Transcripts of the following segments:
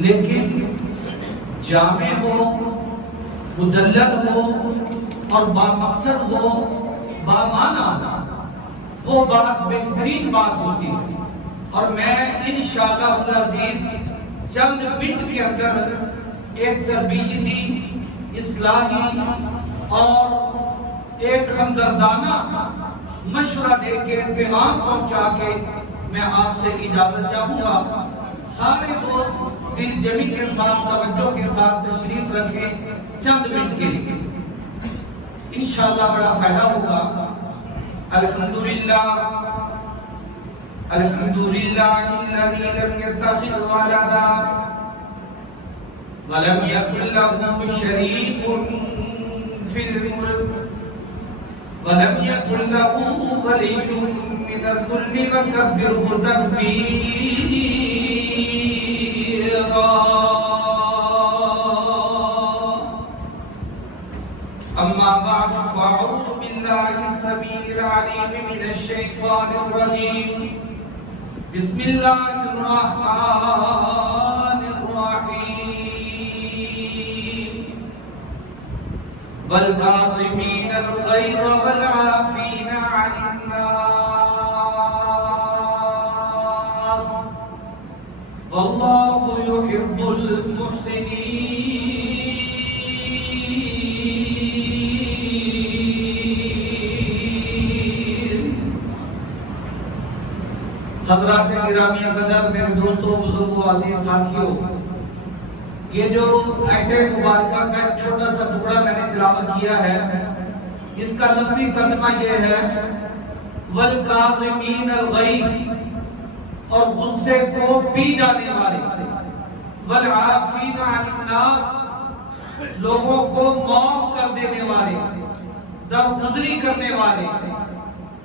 لیکن جامع ہو، مدلل ہو اور بامقصد ہو، بامعنی ہو، وہ بات بہترین بات ہوتی ہے۔ اور میں انشاءاللہ العزیز چند منٹ کے اندر ایک تربیتی، اصلاحی اور ایک ہمدردانہ مشورہ دے کے، پیغام پہنچا کے میں آپ سے اجازت چاہوں گا۔ سارے دوست دل جمی کے ساتھ، توجہ کے ساتھ تشریف رکھیں چند منٹ کے لیے، انشاءاللہ بڑا فائدہ ہوگا۔ الحمدللہ الحمدللہ الذی لم یتخذ ولدا ولم یکن لہ شریک فی الملک ولم یکن لہ ولی من الذل وکبرہ تکبیرا۔ اما بعد فاعوذ باللہ السمیع العلیم من الشیطان الرجیم۔ بسم اللہ الرحمن الرحیم۔ والکاظمین الغیظ والعافین عن الناس واللہ یحب المحسنین۔ حضرات گرامی قدر، میرے دوستوں، بزرگوں، عزیز ساتھیوں، یہ جو آیت مبارکہ کا ایک چھوٹا سا ٹکڑا میں نے تلاوت کیا ہے، اس کا لفظی ترجمہ یہ ہے والکاظمین الغیظ، اور غصے کو پی جانے والے، والعافین عن الناس، لوگوں کو معاف کر دینے والے، درگزری کرنے والے،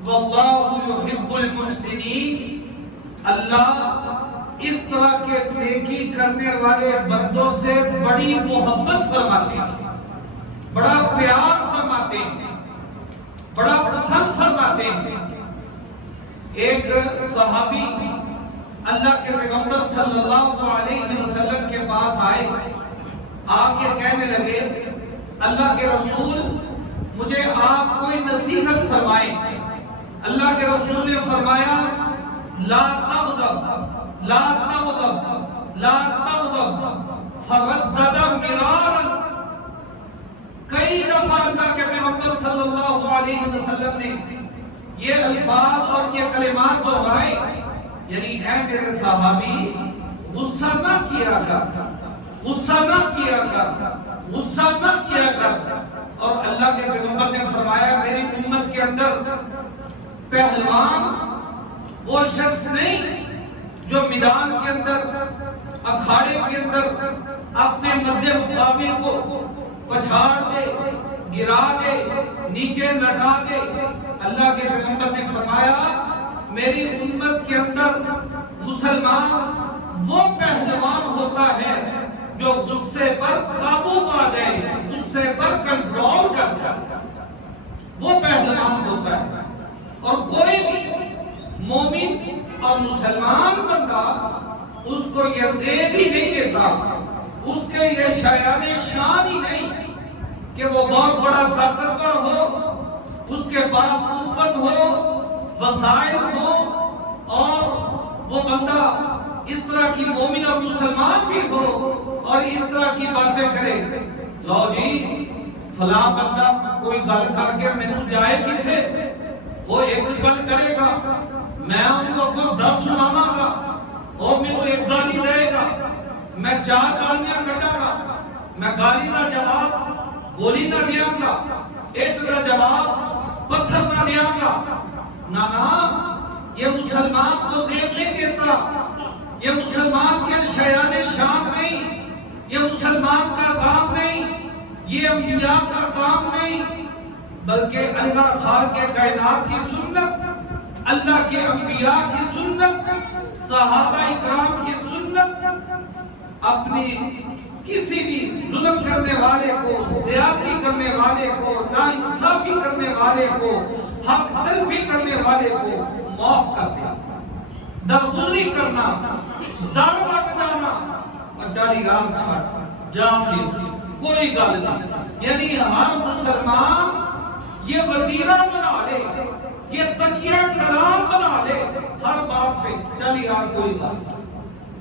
واللہ یحب المحسنین، اللہ اس طرح کے نیکی کرنے والے بندوں سے بڑی محبت فرماتے ہیں، بڑا پیار فرماتے ہیں، بڑا پسند فرماتے ہیں۔ ایک صحابی اللہ کے پیغمبر صلی اللہ علیہ وسلم کے پاس آئے، آ کے کہنے لگے اللہ کے رسول مجھے آپ کوئی نصیحت فرمائیں۔ اللہ کے رسول نے فرمایا لا تغضب لا تغضب لا تغضب، فردد مرارا۔ کئی دفعہ اللہ کے پیغمبر صلی اللہ علیہ وسلم نے یہ الفاظ اور یہ کلمات دہرائے، یعنی اے میرے صحابی غصہ نہ کیا کر، غصہ نہ کیا کر، غصہ نہ کیا کر۔ اور اللہ کے پیغمبر نے فرمایا میری امت کے اندر پہلوان وہ شخص نہیں جو میدان کے اندر، اکھاڑے کے اندر اپنے مد مقابل کو پچھاڑ دے، گرا دے، نیچے لٹا دے۔ اللہ کے پیغمبر نے فرمایا میری امت کے اندر مسلمان وہ پہلوان ہوتا ہے جو غصے پر قابو پا جائے، غصے پر کنٹرول کر جائے، وہ پہلوان ہوتا ہے۔ اور کوئی بھی مومن اور مسلمان بندہ اس کو یہ زیب ہی نہیں دیتا، اس کے یہ شایان شان ہی نہیں کہ وہ بہت بڑا طاقتور ہو، اس کے پاس قوت ہو، وسائل ہو، اور وہ بندہ اس طرح کی مومن اور مسلمان بھی ہو اور اس طرح کی باتیں کرے۔ لو جی فلاں بندہ کوئی گل کر کے مینوں جائے کتھے، وہ ایک گل کرے گا، میں ان کو 10 سناواں گا، وہ مینوں ایک گالی دے گا، میں 4 گالیاں کٹاں گا، میں گالی دا جواب گولی نہ دیاں گا، ایک دا جواب پتھر نہ دیاں گا۔ نا یہ مسلمان کو زیب نہیں دیتا، یہ مسلمان کے شایان شان نہیں، یہ مسلمان کا کام نہیں، یہ انبیاء کا کام نہیں، بلکہ اللہ خالق کائنات کی سنت، اللہ کے انبیاء کی سنت، صحابہ اکرام کی سنت، اپنی کسی بھی ظلم کرنے والے کو، زیادتی کرنے والے کو، ناانصافی کرنے والے کو، حق تلفی کرنے والے کو معاف کر دیا۔ درگزری کرنا، دار بات جانا، اور 40 گال چھٹ جان دی کوئی گل نہیں، یعنی ہر مسلمان یہ وطیرہ بنا لے، یہ تکیہ کلام بنا لے ہر بات پہ 40 گال کوئی گل،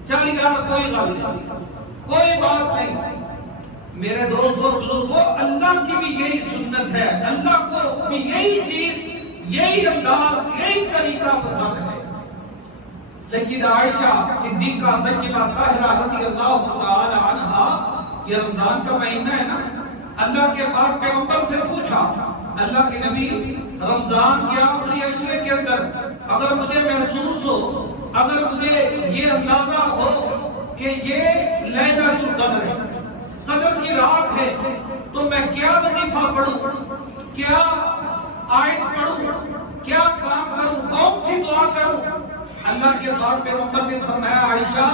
40 گال کوئی گل نہیں، کوئی بات نہیں۔ میرے دوستو بزرگو، اللہ کی بھی یہی سنت ہے، اللہ کو بھی یہی چیز، یہی انداز، یہی طریقہ پسند ہے۔ سیدہ عائشہ صدیقہ طیبہ طاہرہ رضی اللہ تعالی عنہا، یہ رمضان کا مہینہ ہے نا، اللہ کے پاک پیغمبر سے پوچھا، اللہ کے نبی رمضان کے آخری عشرے کے اندر اگر مجھے محسوس ہو، اگر مجھے یہ اندازہ ہو کہ یہ لیلۃ القدر ہے، قدر کی رات ہے، تو میں کیا وظیفہ پڑھوں، کیا آیت پڑھوں، کیا کام کروں، کون سی دعا کروں؟ اللہ کے پاک پیغمبر نے فرمایا، عائشہ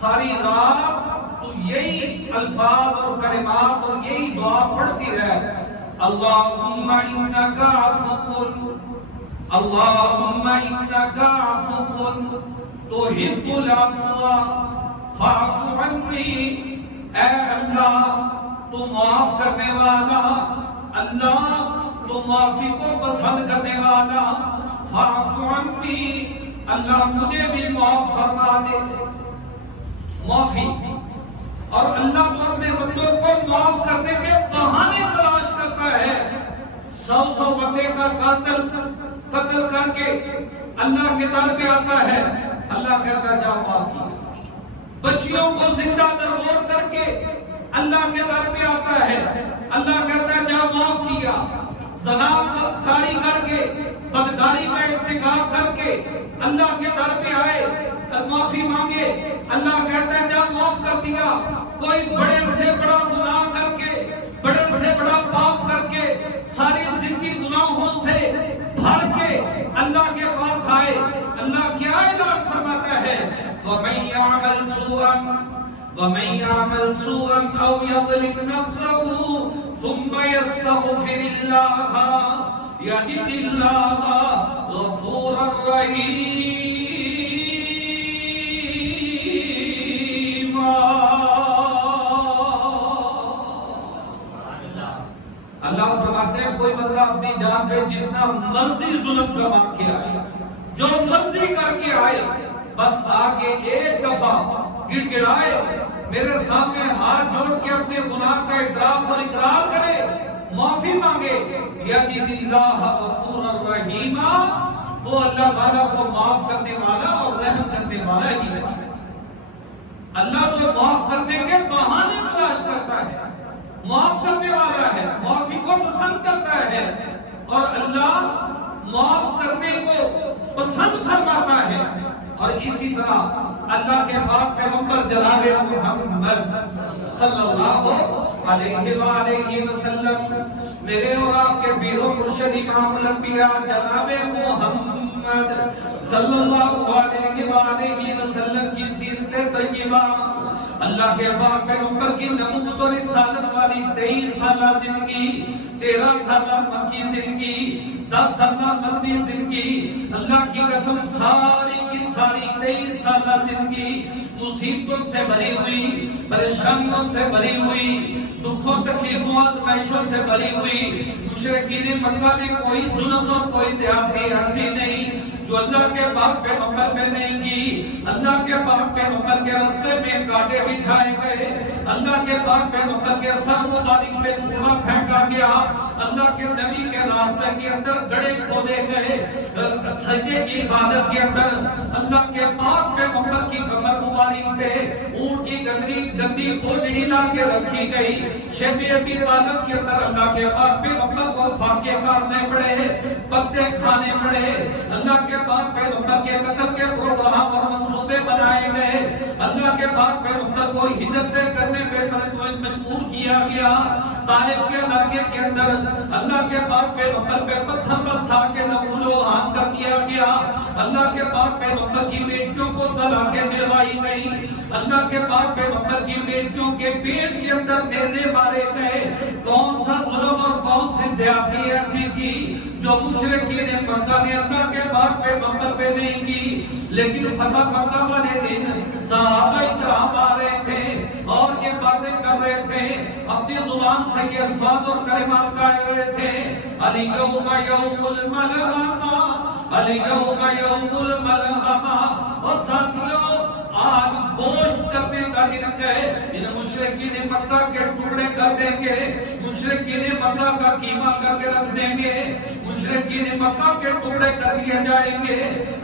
ساری رات تو یہی الفاظ اور کلمات اور یہی دعا پڑھتی رہے، اللہم انکا عفو، اللہم انکا عفو تحب العفو فاعف عنی، اے اللہ تو معاف کرنے والا، اللہ تو معافی کو پسند کرنے والا، فاعف عنی، اللہ مجھے بھی معاف فرما دے۔ معافی، اور اللہ تو اپنے بندوں کو معاف کرنے کے بہانے تلاش کرتا ہے۔ 100 بندے کا قتل کر کے اللہ کے در پہ آتا ہے، اللہ کہتا ہے جا معاف کیا۔ بچیوں کو زندہ درگور کر کے اللہ کے در پہ آتا ہے، اللہ کہتا ہے جا معاف کیا۔ زنا کاری کر کے، بدکاری کا ارتکاب کر کے اللہ کے در پہ آئے، معافی مانگے، اللہ کہتا ہے جا معاف کر دیا۔ کوئی بڑے سے بڑا گناہ کر کے، بڑے سے بڑا پاپ کر کے، ساری زندگی گناہوں سے بھر کے اللہ کے پاس آئے، اللہ کیا اعلان فرماتا ہے، وَمَن يَعْمَلْ سُوءًا أَوْ يَظْلِمْ نَفْسَهُ ثُمَّ يَسْتَغْفِرِ اللَّهَ يَجِدِ اللَّهَ غَفُورًا رَحِيمًا۔ اللہ فرماتے ہیں کوئی بندہ اپنی جان پہ جتنا مرضی ظلم کا واقعہ آئے، جو مرضی کر کے آئے، بس آگے ایک دفعہ گر گرائے، میرے سامنے ہاتھ جوڑ کے اپنے گناہ کا اعتراف اور اقرار کرے، معافی مانگے، یجد اللہ غفورا رحیما، وہ اللہ تعالیٰ کو معاف کرنے والا اور رحم کرنے والا ہی ہے۔ اللہ تو معاف کرنے کے بہانے تلاش کرتا ہے، معاف کرنے والا ہے، معافی کو پسند کرتا ہے، اور اللہ معاف کرنے کو پسند فرماتا ہے۔ اور اسی طرح اللہ کے پاک پیغمبر جناب محمد صلی اللہ علیہ وآلہ وسلم، میرے اور آپ کے پیر و مرشد امام الانبیاء جناب محمد صلی اللہ علیہ وآلہ وسلم کی سیرت طیبہ، اللہ کے پاک پیغمبر کی نبوت و رسالت والی 23 سالہ زندگی، 13 سالہ مکی زندگی، 10 سالہ مدنی زندگی، اللہ کی قسم ساری کی ساری 23 سالہ زندگی مصیبتوں سے بھری ہوئی، پریشانیوں سے بھری ہوئی، دکھوں تکلیفوں آزمائشوں سے بھری ہوئی۔ مشرکین مکہ نے کوئی ظلم اور کوئی زیادتی ایسی نہیں جو اللہ کے پاک پیغمبر میں نہیں کی۔ اللہ کے پاک پیغمبر کے راستے میں کانٹے بچھائے گئے، اللہ کے پاک پیغمبر کے سر مبارک پہ کوڑا پھینکا گیا، اللہ کے نبی کے راستے کے اندر گڑھے کھودے گئے، سجدے کی حالت کے اندر اللہ کے پاک پیغمبر کی کمر مبارک پہ اونٹ کی گندی اوجڑی لا کے رکھی گئی۔ شیب ابی طالب کے اندر اللہ کے پاک پیغمبر کو فاقے کاٹنے پڑے، پتے کھانے پڑے، اللہ کے پاک پیغمبر کے قتل کے پروگرام اور منصوبے بنائے گئے، اللہ کے پاک پیغمبر کو ہجرت کرنے پہ مجبور کیا گیا۔ طائف کے علاقے کے اندر اللہ کے پاک پیغمبر پہ پتھر برسا کے نقل و عام کر دیا گیا، اللہ کے پاک پیغمبر کی بیٹیوں کو طلاقیں دلوائی گئی، اللہ کے پاک پیغمبر کی بیٹیوں کے پیٹ کے اندر نیزے مارے گئے۔ کون سا ظلم اور کون سی زیادتی ایسی تھی جو مشرکین مکہ نے اللہ کے پاک پیغمبر پہ نہیں کی؟ لیکن فتح مکہ والے دن صحابہ اکرام آ رہے تھے، اپنی زبان سے یہ الفاظ اور کلمات گائے ہوئے تھے، الیوم یوم الملغمہ، الیوم یوم الملغمہ۔ اور ساتھیوں، آج گوشت کرنے کا دن ہے۔ ان مشرکین مکہ کے ٹکڑے کر دیں گے، مشرکین مکہ کا قیمہ کر کے رکھ دیں گے، مشرکین مکہ کے ٹکڑے کر دیے جائیں گے۔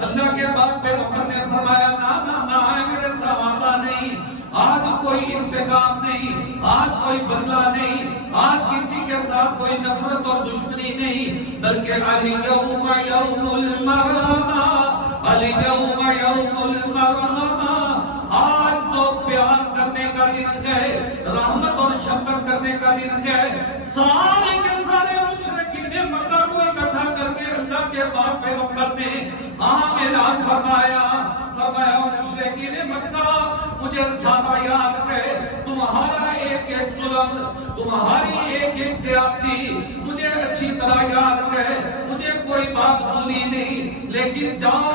اللہ کے بعد پیغمبر نے فرمایا نا میرے صحابہ نہیں، آج کوئی انتقام نہیں، آج کوئی بدلہ نہیں، آج کسی کے ساتھ کوئی نفرت اور دشمنی نہیں، بلکہ الیوم یوم المرحمہ، الیوم یوم المرحمہ۔ آج تو پیار کرنے کا دن ہے، رحمت اور شفقت کرنے کا دن ہے۔ سارے کے سارے مشرکین مکہ کو اکٹھا کر کے اللہ کے پاک پیغمبر نے عام اعلان فرمایا مشرکین مکہ، مجھے سارا یاد ہے، تمہارا ایک ایک ظلم، تمہاری ایک ایک زیادتی مجھے اچھی طرح یاد ہے، مجھے کوئی بات بھولی نہیں، لیکن جاؤ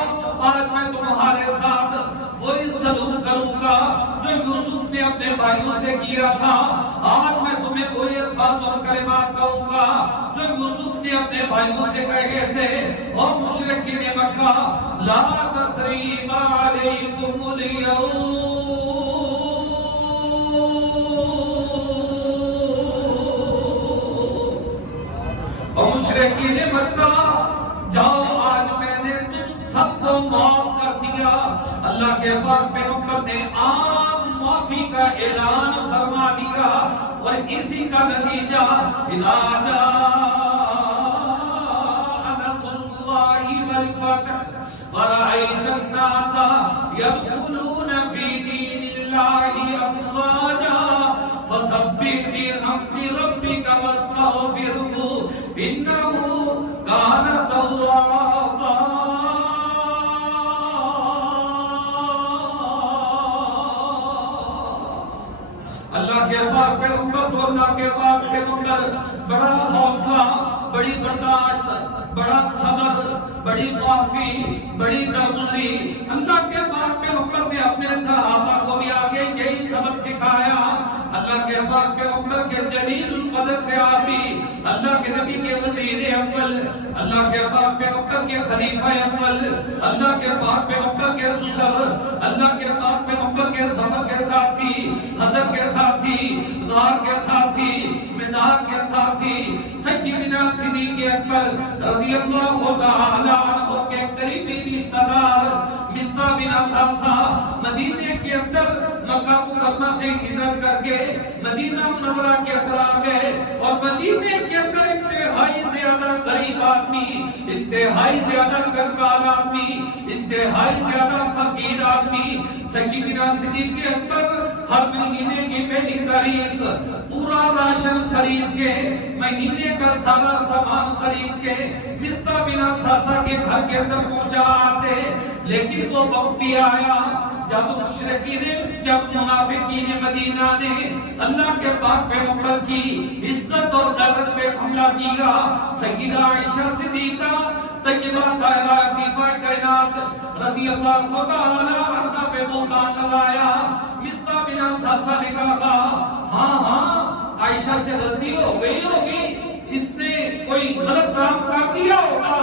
آج میں تمہارے ساتھ وہی سلوک کروں گا جو یوسف نے اپنے بھائیوں سے کیا تھا۔ آج میں تمہیں کوئی الفاظ اور کلمات کہوں گا جو یوسف نے اپنے بھائیوں سے کہے تھے۔ اور مشرکین مکہ، لا تثریب علیکم اليوم، اور مشرکین مکہ، جاؤ آج میں نے تم سب کو معاف کر دیا۔ اللہ کے پاک پیغمبر نے عام معافی کا اعلان فرما دیا، اور اسی کا نتیجہ اذا جاء نصر اللہ والفتح ورأيت الناس يدخلون في دين الله أفواجا فسبح بحمد ربك واستغفره إنه كان توابا۔ اللہ کے پاک پیغمبر تو اللہ کے پاک پیغمبر بڑا حوصلہ، بڑی برداشت، بڑا صبر، بڑی معافی، بڑی درگزری۔ اللہ کے پاک پیغمبر نے اپنے صحابہ کو بھی آگے یہی سبق سکھایا۔ اللہ کے پاک پیغمبر کے جلیل القدر صحابی، اللہ کے نبی کے وزیر اول، اللہ کے پاک پیغمبر کے خلیفہ اول، اللہ کے پاک پیغمبر کے سسر، اللہ کے پاک پیغمبر کے سفر کے ساتھی، حضر کے ساتھی، غار کے ساتھی، مزار کے ساتھی، سیدنا صدیق اکبر رضی اللہ تعالی عنہ کے قریبی رشتہ دار مصطفیٰ بن اساسہ، مدینے کے اندر مکہ مکرمہ سے ہجرت کر کے مدینہ منورہ کے اندر آ گئے، اور مدینے کے اندر انتہائی زیادہ غریب آدمی، انتہائی زیادہ کنگال آدمی، انتہائی زیادہ فقیر آدمی، سیدنا صدیق اکبر ہر مہینے کی پہلی تاریخ پورا راشن خرید کے، مہینے کا سارا سامان خرید کے مصطفیٰ بن اساسہ کے گھر کے اندر پہنچا آتے۔ لیکن وہ وقت بھی آیا جب منافقین مدینہ نے اللہ کے پاک پیغمبر کی عزت اور غیرت پہ حملہ کیا۔ سیدہ عائشہ صدیقہ طیبہ طاہرہ عفیفہ کائنات رضی اللہ تعالی عنہا پہ بہتان لگایا۔ مصطفیٰ بن اساسہ نے کہا ہاں عائشہ سے غلطی ہو گئی ہوگی، اس نے کوئی غلط کام کر دیا ہوگا۔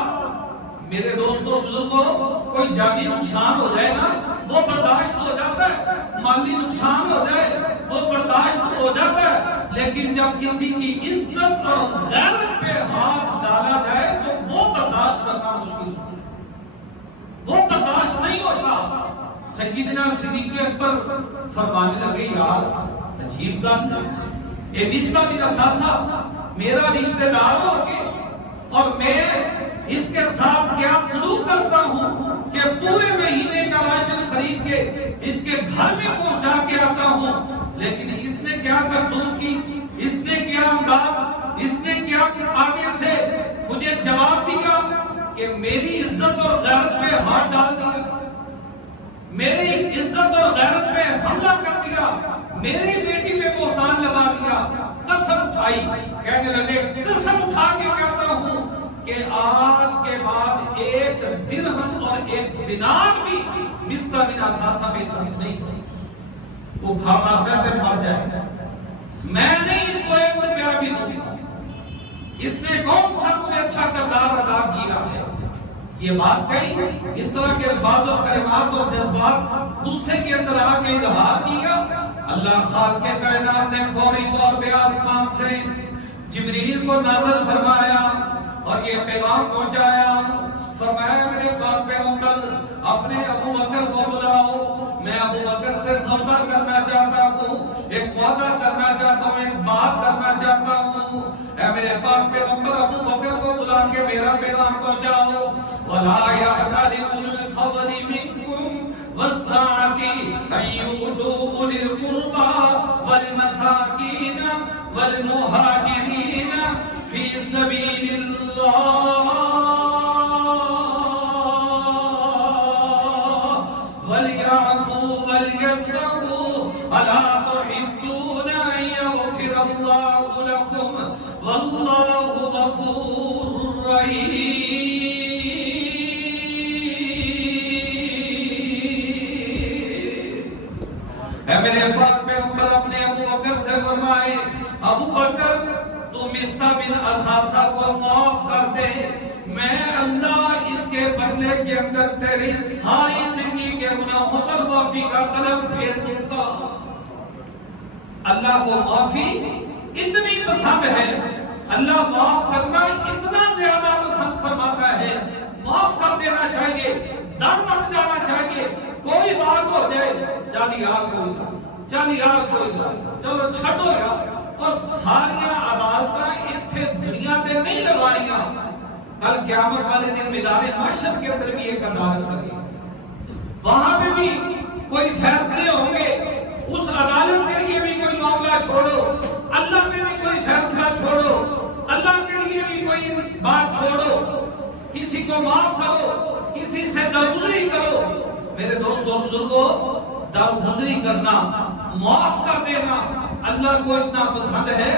میرے دوستوں بزرگوں، کوئی جانی نقصان ہو جائے نا وہ برداشت ہو جاتا ہے، مالی نقصان ہو جائے وہ برداشت ہو جاتا ہے، لیکن جب کسی کی عزت اور غیرت پہ ہاتھ ڈالا جائے تو وہ برداشت کرنا مشکل ہوتا ہے، وہ برداشت نہیں ہوتا۔ سیدنا صدیق اکبر فرمانے لگے یار عجیب بات ہے، اے مصطفیٰ بن اساسہ میرا رشتہ دار ہو کے اور میں اس کے ساتھ کیا سلوک کرتا ہوں کہ پورے مہینے کا راشن خرید کے اس کے گھر میں پہنچا کے آتا ہوں، لیکن اس نے کیا کرتوت کی، اس نے کیا انداز، اس نے کیا آگے سے مجھے جواب دیا کہ میری عزت اور غیرت پہ ہاتھ ڈال دیا، میری عزت اور غیرت پہ حملہ کر دیا، میری بیٹی پہ بہتان لگا دیا۔ قسم اٹھائی، کہنے لگے قسم اٹھا کے کہتا ہوں کہ آج کے بعد ایک درہم اور ایک دینار بھی مصطفیٰ بن اساسہ پہ خرچ نہیں تھے، وہ کھانا کر کے مر جائے۔ میں نہیں اس کو 1 روپیہ بھی دوں گا، اس نے کون سا کوئی اچھا کردار ادا کیا ہے؟ یہ بات کہی، اس طرح کے الفاظ اور کلمات اور جذبات غصے کے اندر آ کے اظہار کیا۔ اللہ خالق کائنات نے فوری طور پہ آسمان سے جبریل کو نازل فرمایا اور یہ پیغام پہنچایا، فرمایا میرے پاک پیغمبر اپنے ابو بکر کو بلاؤ، میں ابو بکر سے سودا کرنا چاہتا ہوں، ایک وعدہ کرنا چاہتا ہوں، ایک بات کرنا چاہتا ہوں۔ اے میرے پاک پیغمبر ابو بکر کو بلا کے میرا پیغام پہنچاؤ۔ وَلَا يَعْتَلِ أُولُو الْفَضْلِ مِنكُمْ وَالسَّعَةِ أَن يُؤْتُوا أُولِي الْقُرْبَىٰ وَالْمَسَاكِينَ وَالْمُهَاجِرِينَ فِي سَبِيلِ اللَّهِ وَلْيَعْفُوا وَلْيَصْفَحُوا أَلَا تُحِبُّونَ أَن يَغْفِرَ اللَّهُ لَكُمْ وَاللَّهُ غَفُورٌ رَّحِيمٌ۔ اے میرے پاک پیغمبر اپنے ابو بکر سے فرمائے، ابو بکر تو مصطح بن اساسہ کو معاف کر دے، میں اللہ اس کے بدلے کے اندر تیری ساری زندگی کے گناہوں پر معافی کا قلم پھیر دوں گا۔ اللہ کو معافی اتنی پسند ہے، اللہ معاف کرنا اتنا زیادہ پسند فرماتا ہے، معاف کر دینا چاہیے، ڈر مت جانا چاہیے، کوئی بات ہو جائے 40,000 کوئی گا، 40,000 کوئی گا، چلو چھٹو یار، اور ساریاں عدالتاں اتھے دنیا تے نہیں لگاڑیاں، کل قیامت والے دن میدان محشر کے اندر بھی ایک عدالت لگی، وہاں پہ بھی کوئی فیصلے ہوں گے، اس عدالت کے لیے بھی کوئی معاملہ چھوڑو، اللہ پہ بھی کوئی فیصلہ چھوڑو، اللہ کے لیے بھی کوئی بات چھوڑو، کسی کو معاف کرو، کسی سے درگزری کرو۔ میرے دوستوں بزرگوں، درگزری کرنا، معاف کر دینا اللہ کو اتنا پسند ہے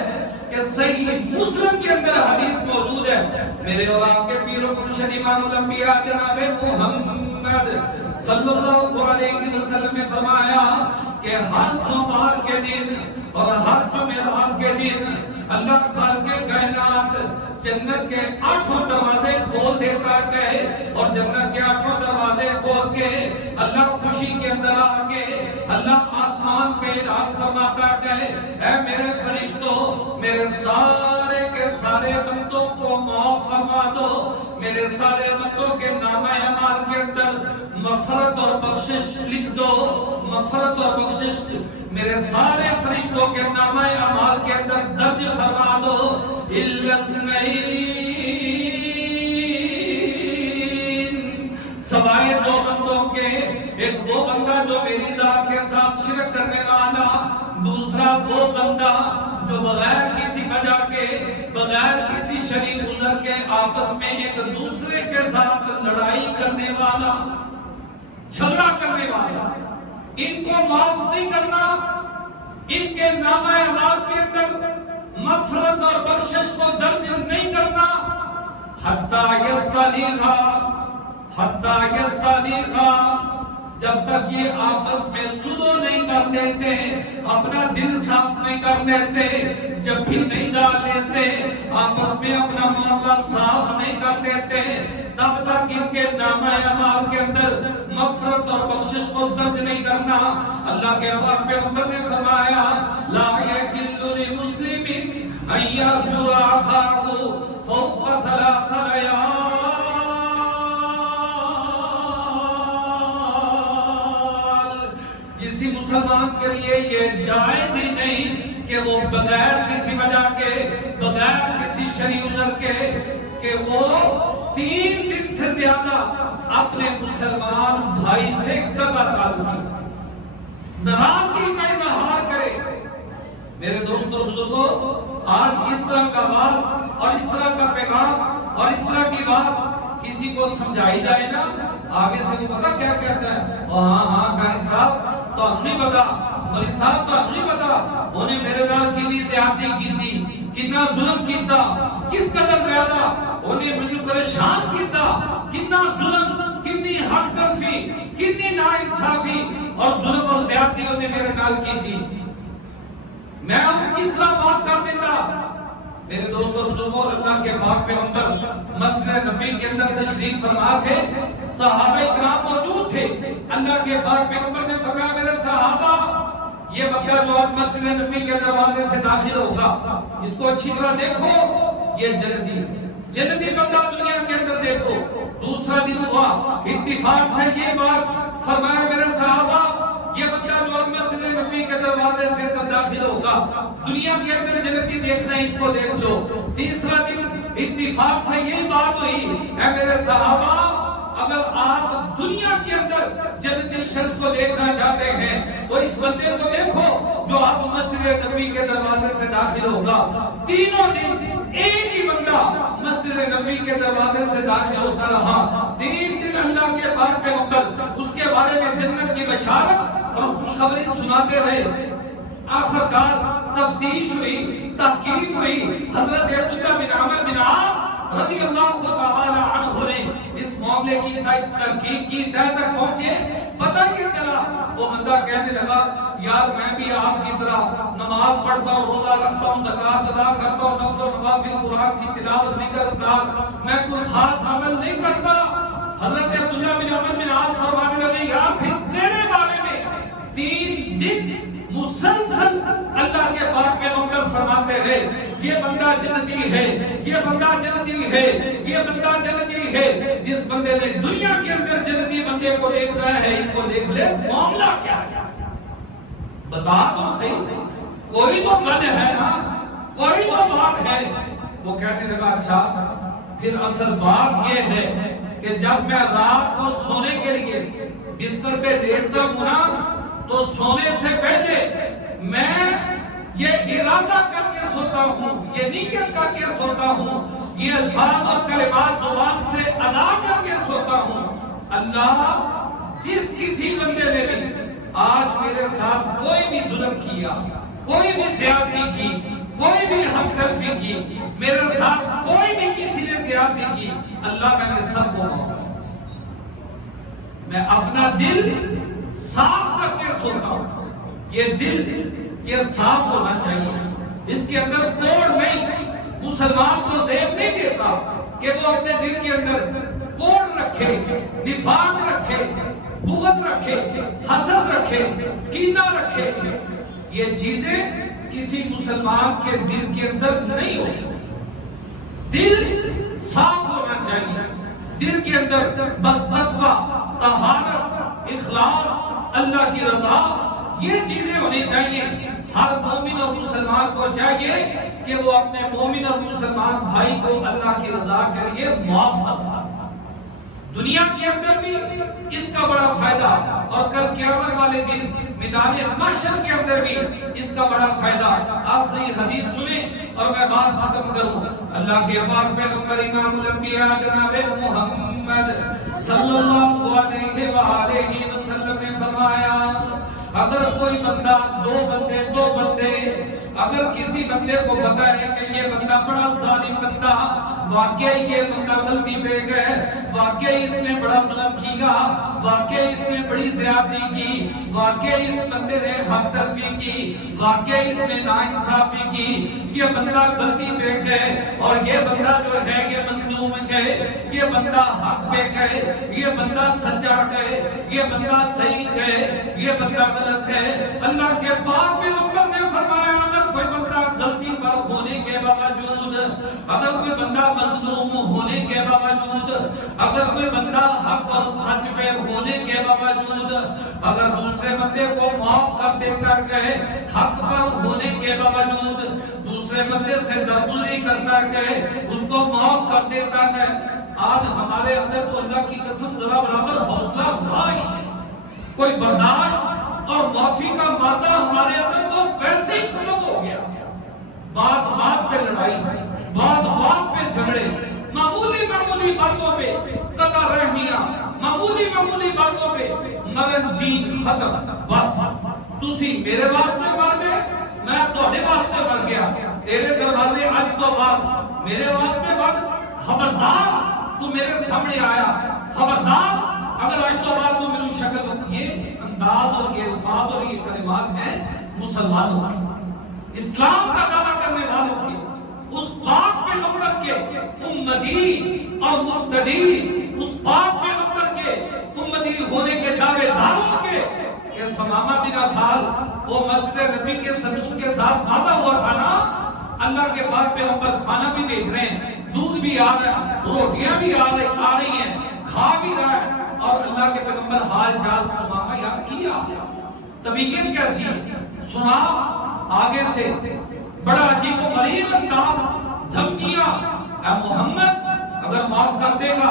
کہ صحیح مسلم کے اندر حدیث موجود ہے، میرے اور آپ کے پیر و مرشد امام الانبیاء جناب محمد صلی اللہ علیہ وسلم نے فرمایا کہ ہر سوموار کے دن اور ہر جمعرات کے دن اللہ خالق کائنات جنت کے 8 دروازے کھول دیتا ہے، اور جنت کے 8 دروازے کھول کے اللہ خوشی کے اندر آ کے اللہ آسمان پہ اعلان فرماتا ہے، اے میرے فرشتوں، میرے سارے کے سارے بندوں کو معاف فرما دو، میرے سارے بندوں کے نامہ اعمال کے اندر مغفرت اور بخشش لکھ دو، مغفرت اور بخشش میرے سارے فرشتوں کے نامہ اعمال کے اندر درج فرما دو، الا اثنین، سوائے 2 بندوں کے، ایک وہ بندہ جو میری ذات کے ساتھ شرک کرنے والا، دوسرا وہ بندہ جو بغیر کسی وجہ کے، بغیر کسی شریک عذر کے آپس میں ایک دوسرے کے ساتھ لڑائی کرنے والا، جھگڑا کرنے والا، ان کو معاف نہیں کرنا، ان کے نامہ اعمال کے اندر مغفرت اور بخشش کو درج نہیں کرنا، حتی یستلیقا، جب تک یہ آپس میں صلح نہیں کر لیتے، اپنا دل صاف نہیں کر لیتے، جب بھی نہیں ڈال لیتے، آپس میں اپنا معاملہ صاف نہیں کر لیتے، تب تک ان کے نامہ اعمال کے اندر مغفرت اور بخشش کو درج نہیں کرنا۔ اللہ کے پاک پیغمبر نے فرمایا، لا یحل لمسلم ان یحجر اخاہ فوق 3 لیال، کسی مسلمان کے لیے یہ جائز ہی نہیں کہ وہ بغیر کسی وجہ کے، بغیر کسی شرعی عذر کے، کہ وہ 3 دن سے زیادہ اپنے مسلمان بھائی سے قطع تعلق، ناراضگی کا اظہار کرے۔ میرے دوستوں اور بزرگوں، آج اس طرح کا بات اور اس طرح کا پیغام اور اس طرح کی بات کسی کو سمجھائی جائے نا، آگے سے وہ پتا کیا کہتا ہے، ہاں قاری صاحب تو ہم نہیں پتا، مولی صاحب تو ہم نہیں پتا، انہیں میرے نال کتنی زیادتی کی تھی، کتنا ظلم کیتا، کس قدر زیادہ انہیں مجھے پریشان کیتا، کتنا ظلم، کتنی حق تلفی، کتنی ناانصافی اور ظلم اور زیادتی انہیں میرے نال کی تھی۔ میں آپ کو کس طرح معاف کر دیتا؟ میرے دوستوں بزرگوں، اللہ کے پاک پیغمبر مسجد نبی کے اندر تشریف فرما تھے، صحابہ کرام موجود تھے۔ اللہ کے پاک پیغمبر نے فرمایا میرے صحابہ، یہ بندہ جو آپ مسجد نبی کے دروازے سے داخل ہوگا، اس کو اچھی طرح دیکھو، یہ جنتی بندہ دنیا کے اندر دیکھو۔ دوسرا دن ہوا، اتفاق سے یہ بات فرمایا میرے صحابہ، یہ بندہ جو اب مسجد نبی کے دروازے سے اندر داخل ہوگا، دنیا کے اندر جنتی دیکھنا ہے، اس کو دیکھ لو۔ تیسرا دن اتفاق سے یہ بات ہوئی، اے میرے صحابہ، اگر آپ دنیا کے اندر جنتی شخص کو دیکھنا چاہتے ہیں تو اس بندے کو دیکھو جو آپ مسجد نبی کے دروازے سے داخل ہوگا۔ تینوں دن ایک ہی بندہ مسجد نبی کے دروازے سے داخل ہوتا رہا۔ 3 دن اللہ کے پاک پیغمبر اس کے بارے میں جنت کی بشارت اور خوشخبری سناتے رہے۔ آخر کار تفتیش ہوئی، تحقیق ہوئی، حضرت عبداللہ بن عمر بن عاص رضی اللہ تعالی عنہ نے اس معاملے کی تحقیق کی، تہ تک پہنچے۔ پتہ یہ چلا، وہ بندہ کہنے لگا یار میں بھی آپ کی طرح نماز پڑھتا ہوں، روزہ رکھتا ہوں، زکوٰۃ ادا کرتا ہوں، نفل و نوافل قرآن کی تلاوت، ذکر اذکار، میں کوئی خاص عمل نہیں کرتا۔ حضرت عبداللہ بن عمر بن عاص فرمانے لگے یار پھر تیرے بارے میں 3 دن مسلسل اللہ کے پاک پیغمبر فرماتے رہے یہ بندہ جنتی ہے، یہ بندہ جنتی ہے، یہ بندہ جنتی ہے۔ جس بندے نے دنیا کے اندر جنتی بندے کو دیکھنا ہے، اس کو دیکھ لے، معاملہ کیا ہے بتا تو صحیح، کوئی تو گل ہے نا، کوئی تو بات ہے۔ وہ کہنے لگا اچھا پھر اصل بات یہ ہے کہ جب میں رات کو سونے کے لیے بستر پہ لیٹتا ہوں نا، تو سونے سے پہلے میں یہ ارادہ کر کے سوتا ہوں، یہ نیت کر کے سوتا ہوں، یہ الفاظ اور کلمات زبان سے ادا کر کے سوتا ہوں، اللہ جس کسی بندے نے بھی آج میرے ساتھ کوئی بھی ظلم کیا، کوئی بھی زیادتی کی، کوئی بھی حق تلفی کی، میرے ساتھ کوئی بھی کسی نے زیادتی کی، اللہ میں نے سب کو معاف کر، میں اپنا دل صاف کر کے سوتا ہوں۔ یہ دل یہ صاف ہونا چاہیے، اس کے اندر کوڑ نہیں۔ مسلمان کو زیب نہیں دیتا کہ وہ اپنے دل کے اندر کوڑ رکھے، نفاق رکھے، بغض رکھے، حسد رکھے، کینہ رکھے۔ یہ چیزیں کسی مسلمان کے دل کے اندر نہیں ہو سکتی۔ دل صاف ہونا چاہیے، دل کے اندر بس تقویٰ، طہارت، اخلاص، اللہ کی رضا، یہ چیزیں ہونی چاہیے۔ ہر مومن اور مسلمان کو چاہیے کہ وہ اپنے مومن اور مسلمان بھائی کو اللہ کی رضا کے لیے موافق کرے۔ دنیا کے اندر بھی اس کا بڑا فائدہ، اور کل قیامت والے دن میدان محشر کے اندر بھی اس کا بڑا فائدہ۔ آخری حدیث سنیں اور میں بات ختم کروں۔ اللہ کے پاک پیغمبر امام الانبیاء جناب محمد صلی اللہ علیہ وآلہ وسلم نے فرمایا اگر کوئی بندہ دو بندے اگر کسی بندے کو پتا ہے کہ یہ بندہ بڑا ظالم بندہ، واقعی یہ بندہ غلطی پہ گئے، واقعی اس نے بڑا ظلم کیا، واقعی اس نے بڑی زیادتی کی، واقعی اس بندے نے حق تلفی کی، واقعی اس نے ناانصافی کی، یہ بندہ غلطی پہ گئے اور یہ بندہ جو ہے یہ مظلوم گئے، یہ بندہ حق پہ گئے، یہ بندہ سچا گئے، یہ بندہ صحیح گئے، یہ بندہ غلط ہے۔ اللہ کے پاک پیغمبر نے فرمایا اگر کوئی بندہ غلطی پر ہونے کے باوجود، اگر کوئی بندہ مظلوم ہونے کے باوجود، اگر کوئی بندہ حق اور سچ پہ ہونے کے باوجود اگر دوسرے بندے کو معاف کر دیتا گئے، حق پر ہونے کے باوجود دوسرے بندے سے درگزری کرتا گئے، اس کو معاف کر دیتا گئے، آج ہمارے اندر تو اللہ کی قسم ذرا برابر حوصلہ ہوا ہی نہیں، کوئی برداشت اور معافی کا مادہ ہمارے اندر تو ویسے ہی ختم ہو گیا۔ بات پہ لڑائی، بات پہ جھگڑے، معمولی باتوں پہ قطع رحمیاں، معمولی باتوں پہ مرن جین ختم۔ بس تسی میرے واسطے مر گئے، میں تہاڈے واسطے مر گیا، تیرے دروازے اج تو بعد میرے واسطے بند، خبردار تو میرے سامنے آیا، خبردار اگر آج تو بعد تو میری شکل، یہ انداز اور یہ الفاظ اور یہ کلمات ہیں مسلمانوں کی۔ اسلام کا دعویٰ کرنے والوں کے، اس پاک پیغمبر کے امتی اور مقتدی، اس پاک پیغمبر کے امتی ہونے کے دعوے داروں کے کہ ثمامہ بن اسال وہ مسجد نبی کے صندوق کے ساتھ باندھا ہوا تھا نا، اللہ کے پاک پیغمبر کھانا بھی بھیج رہے ہیں، دودھ بھی آ رہا ہے، روٹیاں بھی آ رہی ہیں، کھا بھی رہا ہے، اور اللہ کے پیغمبر حال چال ثمامہ یاد کیا، طبیعت کیسی سنا آگے سے بڑا عجیب و غریب انداز، دھمکیاں، اے محمد اگر معاف کر دے گا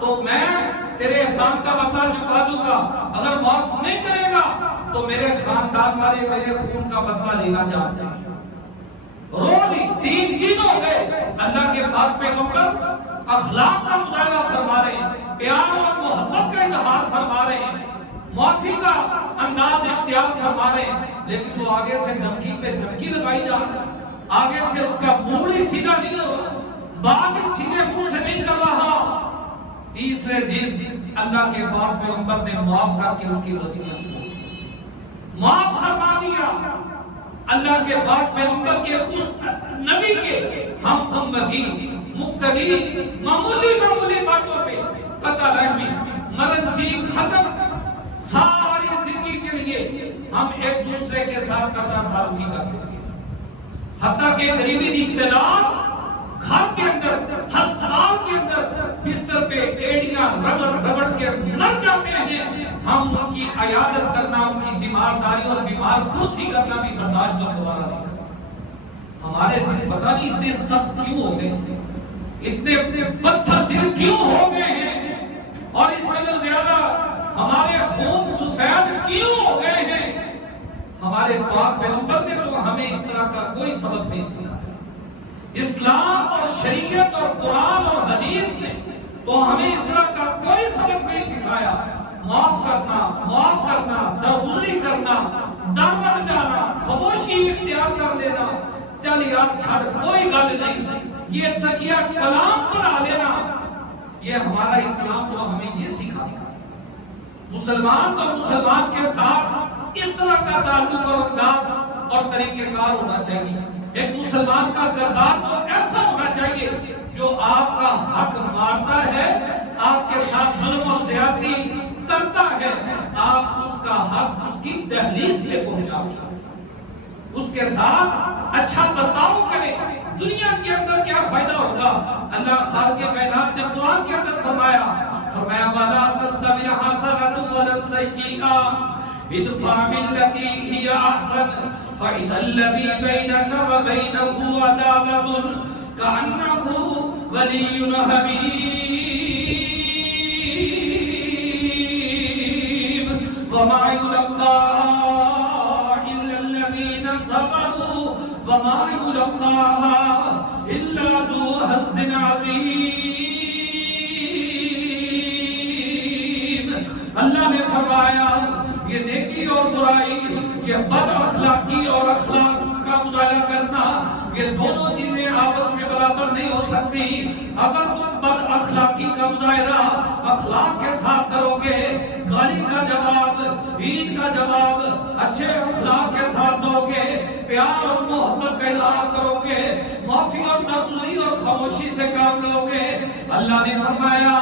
تو میں تیرے احسان کا بدلہ چکا دوں گا، اگر معاف نہیں کرے گا تو میرے خاندان والے میرے خون کا بدلہ لینا چاہتے ہیں۔ روز ہی 3 دن ہو گئے اللہ کے پاک پیغمبر اخلاق کا مظاہرہ فرما رہے ہیں، پیار اور محبت کا اظہار فرما رہے ہیں، معافی کا انداز اختیار فرما رہے ہیں، لیکن وہ آگے سے دھمکی پہ دھمکی لگائی جا رہی ہے، آگے سے اس کا موڈ ہی سیدھا نہیں ہو رہا، بات ہی سیدھے منہ سے نہیں کر رہا۔ تیسرے دن اللہ کے پاک پیغمبر نے معاف کر کے اس کی وصیت معاف فرما دیا۔ اللہ کے پاک پیغمبر کے اس نبی کے ہم امتی مقتدی معمولی باتوں پہ قطع رحمی مرن جی ختم، ساری زندگی کے لیے ہم ایک دوسرے کے ساتھ قطع تعلقی کرتے تھے، حتیٰ کہ قریبی رشتہ دار گھر کے اندر ہسپتال کے اندر بستر پہ ایڑیاں رگڑ کے مر جاتے ہیں، ہم ان کی عیادت کرنا، ان کی بیمارداری اور بیمار پرسی کرنا بھی برداشت اور دوبارہ نہیں کرنا۔ ہمارے دل پتہ نہیں اتنے سخت کیوں ہو گئے، اتنے پتھر دل کیوں ہو گئے ہیں، اور اس قدر زیادہ ہمارے خون سفید کیوں ہو گئے ہیں۔ ہمارے پاک پیغمبر نے تو ہمیں اس طرح کا کوئی سبق نہیں سکھایا، اسلام اور شریعت اور قرآن اور حدیث نے تو ہمیں اس طرح کا کوئی سبق نہیں سکھایا۔ معاف کرنا، درگزری کرنا، در بن جانا، خاموشی اختیار کر لینا، چل یار چھڑ کوئی گل نہیں، یہ تکیہ کلام بنا لینا، یہ ہمارا اسلام تو ہمیں یہ سکھاتا۔ مسلمان تو مسلمان کے ساتھ اس طرح کا تعلق اور انداز اور طریقہ کار ہونا چاہیے۔ ایک مسلمان کا کردار تو ایسا ہونا چاہیے جو آپ کا حق مارتا ہے، آپ کے ساتھ ظلم و زیادتی کرتا ہے، آپ اس کا حق اس کی دہلیز پہ پہنچاؤ، اس کے ساتھ اچھا برتاؤ کریں۔ دنیا کے اندر کیا فائدہ ہوگا؟ اللہ خالق کائنات نے قرآن کے اندر فرمایا وَلَا تَسْتَوِي الْحَسَنَةُ وَلَا السَّيِّئَةُ ادفع بالتي هي احسن فاذا الذي بينك وبينه عداوة كأنه ولي حميم وما يلقاها الا الذين صبروا وما يلقاها الا ذو حظ عظيم۔ اللہ نے فرمایا یہ نیکی اور برائی، یہ بد اخلاقی اور اخلاق کا مظاہرہ کرنا، یہ دونوں چیزیں آپس میں برابر نہیں ہو سکتی۔ اگر تم بد اخلاقی کا مظاہرہ اخلاق کے ساتھ کرو گے، گالی کا جواب، عید کا جواب اچھے اخلاق کے ساتھ دو گے، پیار اور محبت کا اظہار کرو گے، معافی اور درگزری اور خاموشی سے کام لو گے، اللہ نے فرمایا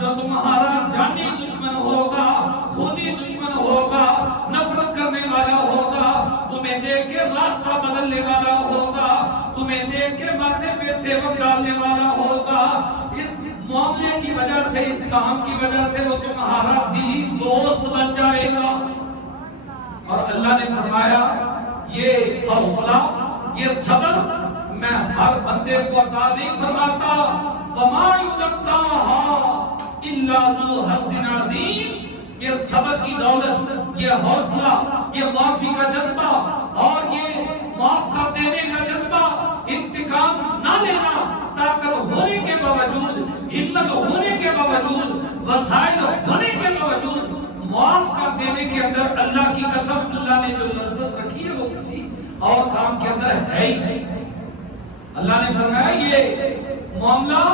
جو تمہارا جانی دشمن ہوگا، خونی دشمن ہوگا، نفرت کرنے والا ہوگا، تمہیں دیکھ کے راستہ بدلنے والا ہوگا، تمہیں دیکھ کے ماتھے پہ تیوک ڈالنے والا ہوگا، اس معاملے کی وجہ سے، اس کام کی وجہ سے وہ تمہارا دلی دوست بن جائے گا۔ اور اللہ نے فرمایا یہ حوصلہ، یہ صبر میں ہر بندے کو عطا نہیں فرماتا، وَمَا يُلَقَّاهَا إِلَّا ذُو حَظٍّ عَظِيمٍ۔ یہ صبر کی دولت، یہ حوصلہ، یہ معافی کا جذبہ اور یہ معاف کر دینے کا جذبہ، انتقام نہ لینا، طاقت ہونے کے باوجود، ہمت ہونے کے باوجود، وسائل ہونے کے باوجود معاف کر دینے کے اندر اللہ کی قسم اللہ نے جو لذت رکھی ہے وہ کسی اور کام کے اندر ہے ہی نہیں۔ اللہ نے فرمایا یہ معاملہ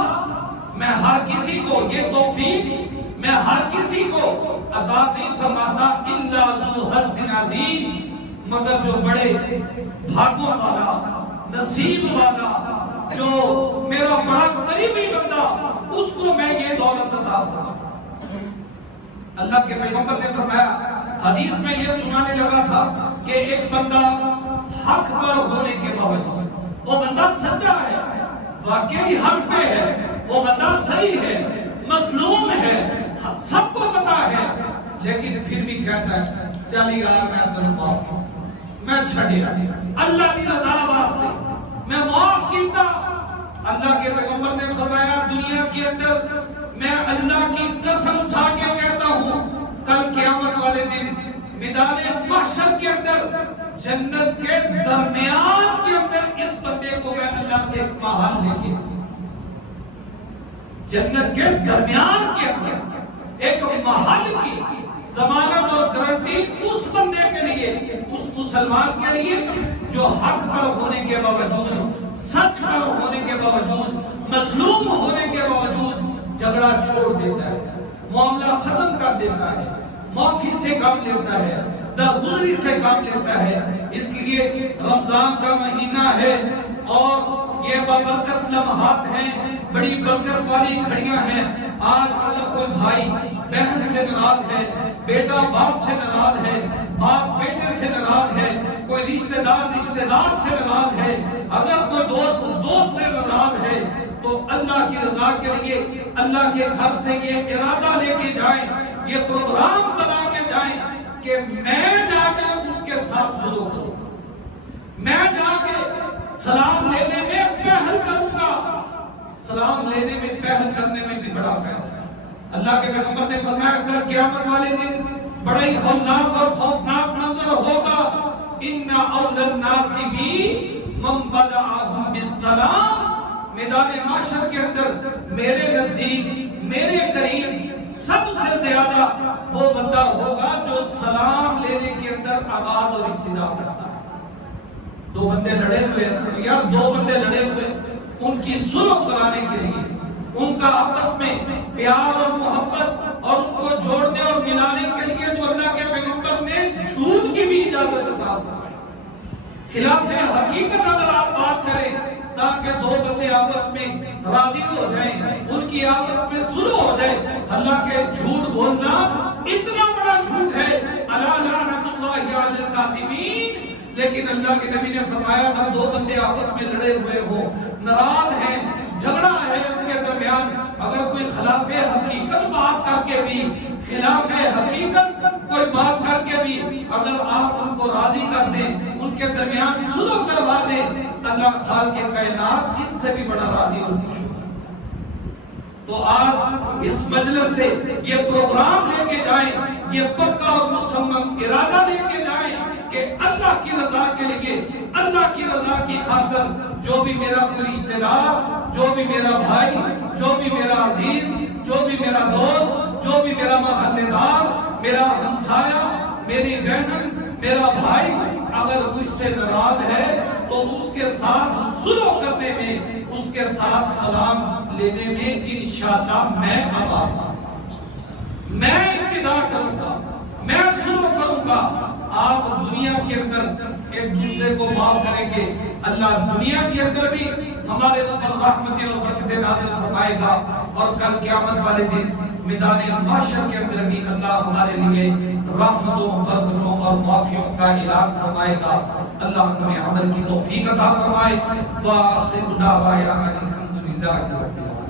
میں ہر کسی کو، یہ توفیق میں ہر کسی کو عطا نہیں فرماتا الا ذو حظ عظیم، مگر جو بڑے بھاگوں والا، نصیب والا، جو میرا بڑا قریبی بندہ، اس کو میں یہ دولت عطا فرماؤں۔ اللہ کے پیغمبر نے فرمایا، حدیث میں یہ سنانے لگا تھا کہ ایک بندہ حق پر ہونے کے باوجود، وہ بندہ سچا ہے، واقعی حق پہ ہے، وہ بندہ صحیح ہے، مظلوم ہے، سب کو پتا ہے، لیکن پھر بھی کہتا ہے چل یار میں تمہیں معاف کیا، میں چھڑیا اللہ کی رضا واسطے میں معاف کیتا۔ اللہ کے پیغمبر نے فرمایا دنیا کے اندر میں اللہ کی قسم اٹھا کے کہتا ہوں کل قیامت والے دن میدان محشر کے اندر جنت کے درمیان کے اندر اس بندے کو میں اللہ سے ایک محل لے کے، جنت کے درمیان کے اندر ایک محل کی ضمانت اور گارنٹی اس بندے کے لیے، اس مسلمان کے لیے جو حق پر ہونے کے باوجود، سچ پر ہونے کے باوجود، مظلوم ہونے کے باوجود جھگڑا چھوڑ دیتا ہے، معاملہ ختم کر دیتا ہے، معافی سے کام لیتا ہے، درگزری سے کام لیتا ہے۔ اس لیے رمضان کا مہینہ ہے اور یہ بابرکت لمحات ہیں، بڑی برکت والی گھڑیاں ہیں۔ آج اگر کوئی بھائی بہن سے ناراض ہے، بیٹا باپ سے ناراض ہے، باپ بیٹے سے ناراض ہے، کوئی رشتہ دار سے ناراض ہے، اگر کوئی دوست سے ناراض ہے، تو اللہ کی رضا کے لیے اللہ کے گھر سے یہ ارادہ لے کے جائیں، یہ پروگرام بنا کے جائیں کہ میں جا کے اس کے ساتھ سلوک کروں گا، میں جا کے سلام لینے میں پہل کروں گا۔ سلام لینے میں پہل کرنے میں بھی بڑا فائدہ ہے۔ اللہ کے پیغمبر نے فرمایا کل قیامت والے دن بڑا ہی ہولناک اور خوفناک منظر ہوگا، ان اول الناس بی من بدأهم بالسلام۔ میدان محشر کے اندر میرے نزدیک، میرے قریب سب سے زیادہ وہ بندہ ہوگا جو سلام لینے کے اندر آغاز اور ابتدا کرتا ہے۔ دو بندے لڑے ہوئے، یار دو بندے لڑے ہوئے، ان کی صلح کرانے کے لیے، ان کا آپس میں پیار اور محبت اور ان کو جوڑنے اور ملانے کے لیے جو اللہ کے پیغمبر نے جھوٹ کی بھی اجازت عطا فرمائی۔ خلاف حقیقت اگر آپ بات کریں تاکہ دو بندے آپس میں راضی ہو جائیں، ان کی آپس میں صلح ہو جائے، اللہ کے جھوٹ بولنا اتنا بڑا جھوٹ ہے، الا لعنت اللہ علی الکاذبین۔ لیکن اللہ کے نبی نے فرمایا اگر دو بندے آپس میں لڑے ہوئے ہو، ناراض ہیں، جھگڑا ہے ان کے درمیان، اگر کوئی خلاف حقیقت بات کر کے بھی، خلاف حقیقت کوئی بات کر کے بھی اگر آپ ان کو راضی کر دیں، ان کے درمیان صلح کروا دیں، اللہ خالق کائنات اس سے بھی بڑا راضی اور خوش ہوگا۔ تو آج اس مجلس سے یہ پروگرام لے کے جائیں، یہ پکا اور مصمم ارادہ لے کے جائیں کہ اللہ کی رضا کے لیے، اللہ کی رضا کی خاطر جو بھی میرا کوئی رشتہ دار، جو بھی میرا بھائی، جو بھی میرا عزیز، جو بھی میرا دوست، جو بھی میرا محلے دار، میرا ہمسایہ، میری بہن، میرا بھائی اگر مجھ سے ناراض ہے تو اس کے ساتھ صلح کرنے میں، اس کے ساتھ سلام لینے میں انشاءاللہ میں آغاز کروں گا، میں ابتدا کروں گا، میں صلح کروں گا۔ آپ دنیا کے اندر ایک دوسرے کو معاف کریں گے، اللہ دنیا کے اندر بھی ہمارے اوپر رحمتیں اور برکتیں نازل فرمائے گا، اور کل قیامت والے دن میدان محشر کے اندر بھی اللہ ہمارے لیے رحمتوں، برکتوں اور معافیوں کا اعلان فرمائے گا۔ اللہ ہمیں عمل کی توفیق عطا فرمائے۔ وآخر دعوانا الحمدللہ رب العالمین۔